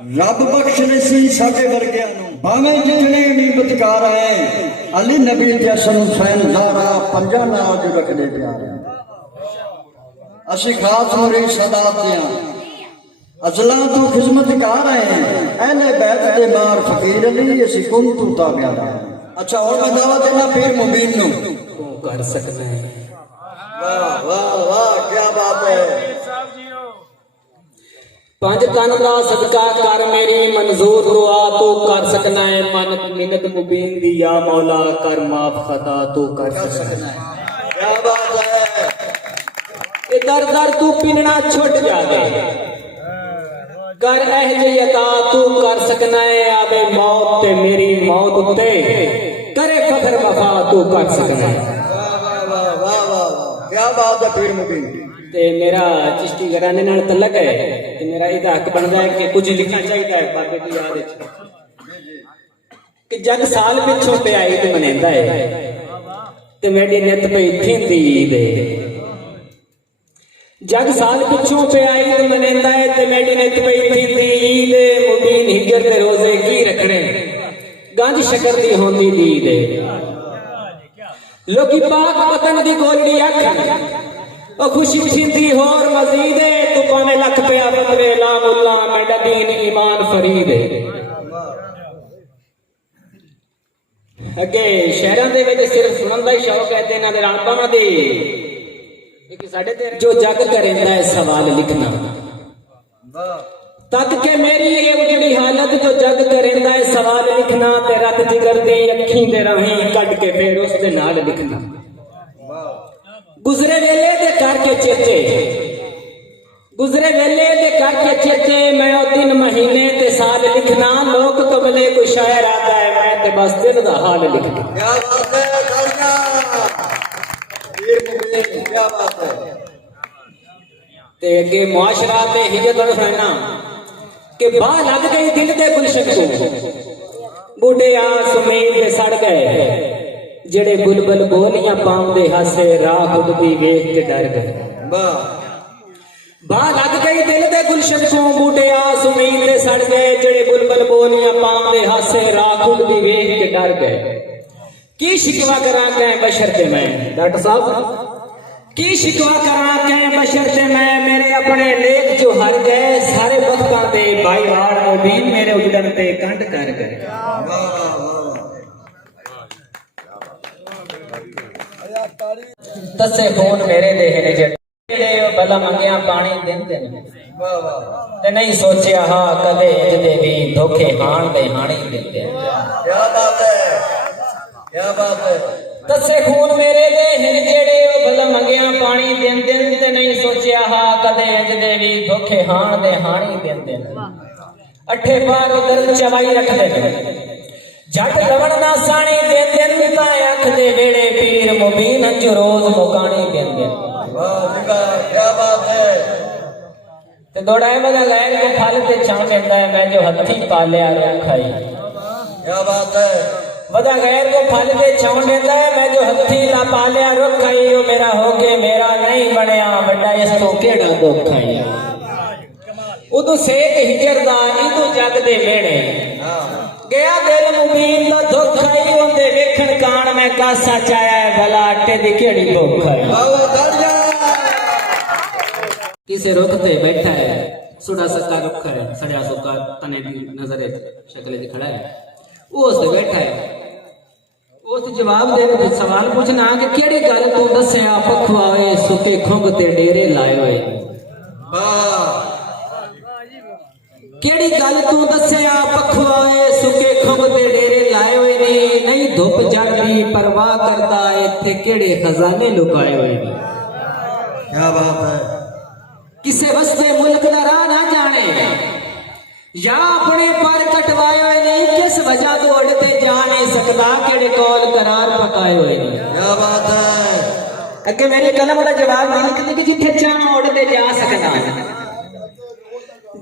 रब बख्शने सी साडे वर्गियां नूं भावें जितने भी बदकार है अली नबी जैसन हुसैन ज़हरा पंजा नाल जो रखदे प्यार असी खास मुरीद सदात दियां अजला तो खिदमतकार हैं अहले बैत दे मार फकीर अली असी कुन तू ताबियादा। अच्छा और मैं दावा देना पीर मुबीन नूं तू कर सकना है। वाह वाह वाह क्या बात है। पंज तन दा सदका कर मेरी मंजूर दुआ तू कर सकना है। मन मिन्नत मुबीन दी या मौला कर माफ खता तू कर सकना है। क्या बात है। ए दर दर तू पिनना छुट जावे कर अहलियता तू कर सकना है। आवे मौत ते मेरी मौत उत्ते करे फखर वफा तू कर सकना है। वाह वाह वाह वाह क्या बात है पीर मुबीन। ते मेरा चिश्ती घराने नाल तलक है ते मेरा इहदा हक बनदा है कि कुछ लिखना चाहिए है बाबे की याद विच कि जग साल पिछों पे आई ते मनेंदा है ते मेरी नित पे थींदी दे। जग साल पिछों पे आई ते मनेंदा है ते मेरी नित पे थींदी दे। मुबीन हिजर दे रोजे की रखने गंज शकर दी होंदी दी दे। लोकी पाक पतन दी गोली अख ओ खुशी थींदी होर मजीद तू पावे लख पे बदले ला मुल्ला मेरा दीन ईमान फरीद। अगे शहरां दे विच सिर्फ सुनन दा ही शौक है ते इन्हां दे राणपावां दे एक साडे ते जो जग करेंदा है सवाल लिखना तक के मेरी ये उजड़ी हालत जो जग करेंदा है सवाल लिखना ते रत जिगर दी अखीं दे राहीं कढ के फिर उस दे नाल लिखना। गुजरे वेले दे करके चेते गुजरे वेले दे करके चेते मैं ओ दिन महीने ते साल लिखना। लोक कबले कोई शायर आता है मैं ते बस दिल दा हाल लिखना। क्या बात है करना पीर मुबीन क्या बात है। ते अगे मुआशरा ते हिजत और फैना के बा लग गई दिल दे गुलशन को बूढ़े आ सुमेल दे सड़ गए जेड़े बुलबुल बोलियां पाउंदे हासे राह खुद भी वेख के डर गए। बा लग गई दिल दे गुलशन को बूढ़े आस उम्मीद दे सड़ गए जेड़े बुलबुल बोलियां पाउंदे हासे राह खुद भी वेख के डर गए। की शिकवा करा कह बशर ते मैं डॉक्टर साहब की शिकवा करा कह बशर ते मैं मेरे अपने लेख जो हर गए सारे वक्तां दे भाई वार मुबीन मेरे उजड़न ते कंड कर गए। तसे खून मेरे दे ने जेड़े भला मंगिया पानी देंदे ने ते नहीं सोचिया हा कदे जदे भी धोखे हाण दे हाणी दिंदे। क्या बात है क्या बात है। तसे खून मेरे दे हिन जेड़े भला मंगिया पानी देंदे ते नहीं सोचिया हा कदे जदे भी धोखे हाण दे हाणी दिंदे। अठे पार दर्द चवाई रखदे ने जट रवण ना साणी देंदे ता अख दे वेड़े पीर मुबीन जो रोज मुकाणी देंदे। वाह क्या बात है। ते दौड़ाए मदा गैर को फल ते छां देंदा है मैं जो हथी पालिया रुख खाई। क्या बात है। वदा गैर को फल ते छां देंदा है मैं जो हथी ला पालिया रुख खाई। ओ मेरा होके मेरा नहीं बनया बड़ा इस तो केड़ा दुख खाई। उदो सेक हिजर दा इदो जग दे मेड़े गया दिल मुबीन दा दुख आई ओंदे वेखण कान मैं कासा चाया भला आटे दी केड़ी भुख आई। किसे रुख ते बैठा है सुड़ा सका रुख है सड़िया सुका तने दी नजर शक्ल दी खड़ा है वो उस बैठा है उस जवाब देने ते सवाल पूछना कि केड़ी गल तू दसया पखवाए सुके खुंग ते डेरे लाए होए। केड़ी गल तू दसया पखवाए सुके खुंग ते डेरे लाए होए ने नहीं धुप जड़दी परवाह करदा इत्थे केड़े खजाने लुकाए होए ने। क्या बात है। किसे वस्ते मुल्क दा राह ना जाने या अपने पर कटवाए हुए नहीं किस वजह तो अड़ते जा नहीं सकता केड़े कौल करार पकाए हुए नहीं। क्या बात है। अगे मेरी कलम का जवाब नहीं लिखती कि जिथे चाह उड़ते जा सकना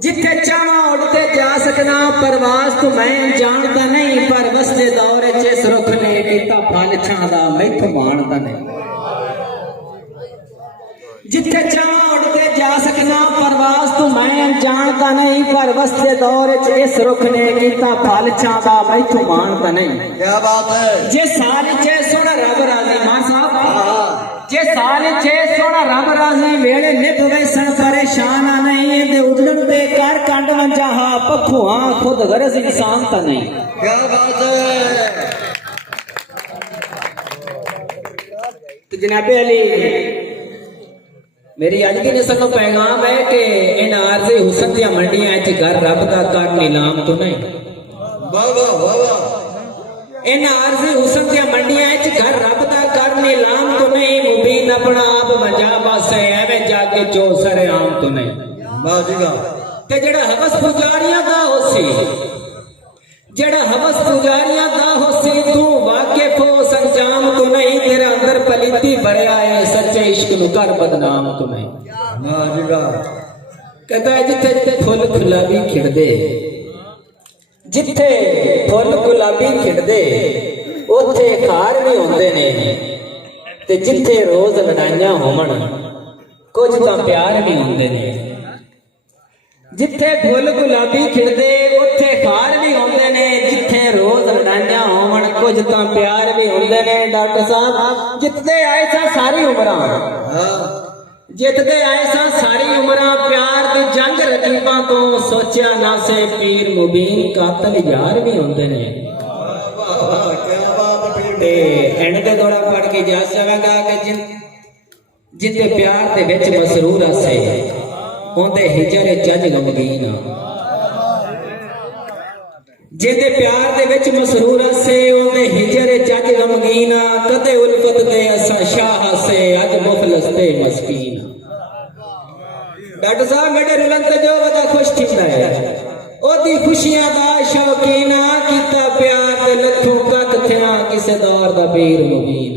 जिथे चाह उड़ते जा सकना परवास तो मैं जानता नहीं पर वस्ते दौरे च सुरख ने किता फल छांदा मैथ मानदा नहीं। जिथे चाह उड़ते जा सकना परवास तो मैं मैं जानता नहीं पर वस्ते दौर च इस रुख ने कीता फल चांदा मैथों मानता नहीं क्या बात है जे साल चे सोना रब राजी मां साहब जे साल चे सोना रब राजी वेले निभ वैसन परेशान नहीं ते उजड़न दे कर कंड मंजा हा पखुआ खुद गरज इंसान ता नहीं क्या बात है तो जनाबे अली मेरी अज की नस्ल को पैगाम है कि इन आरज़े हुसन दियां मंडियां च घर रब दा कर नीलाम तो नहीं वाह वाह वाह वाह इन आरज़े हुसन दियां मंडियां च घर रब दा कर नीलाम तो नहीं मुबीन अपना आप मजा पासे एवें जाके जो सरे आम तो नहीं वाह जी वाह ते जेड़ा हवस पुजारियां दा होसी जेड़ा हवस पुजारियां दा होसी तू वाकिफ हो संजाम तो नहीं तेरे अंदर पलीती भरया है सच्चे इश्क नु कर बदनाम तो नहीं वाह जी वाह कहता है जिथे फुल गुलाबी खिड़दे जिथे फुल गुलाबी खिड़दे उथे खार भी होंदे ने ते जिथे रोज लड़ाइयां होवन कुछ तां प्यार भी होंदे ने जिथे फुल गुलाबी खिड़दे उथे खार भी होंदे ने जिथे रोज लड़ाइयां होवन कुछ तां प्यार भी होंदे ने डॉक्टर साहब जितदे आए सा सारी उमरां जितदे आए सा सारी उमरां प्यार दी जंग रकीबां तो सोचिया ना से पीर मुबीन कातल यार भी होंदे ने क्या बात है ते एंड ते थोड़ा पढ़ के जा सकेगा कि जिते प्यार दे विच मसरूर आसे ओंदे हिजर जज गमगीन जिते प्यार दे विच मसरूर आसे ओंदे हिजर जज गमगीन कदे उल्फत दे असा शाह से अज मुफलस ते मस्कीन डॉक्टर साहब मेरे रुलन ते जो बड़ा खुश थींदा है ओदी खुशियां दा शौकीन कीता प्यार ते लखों कत थिया किसे दौर दा पीर मुबीन